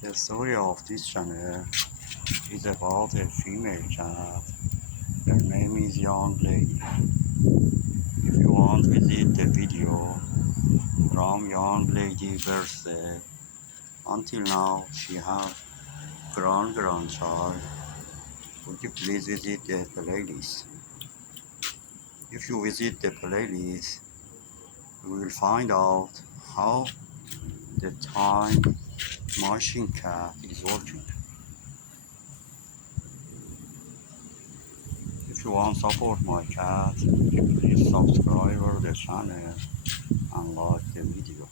The story of this channel is about a female cat. Her name is Young Lady. If you want to visit the video from Young Lady birthday until now, she has grandchild. Would you please visit the playlist? If you visit the playlist, you will find out how the time machine cat is working. If you want to support my cat, please subscribe the channel and like the video.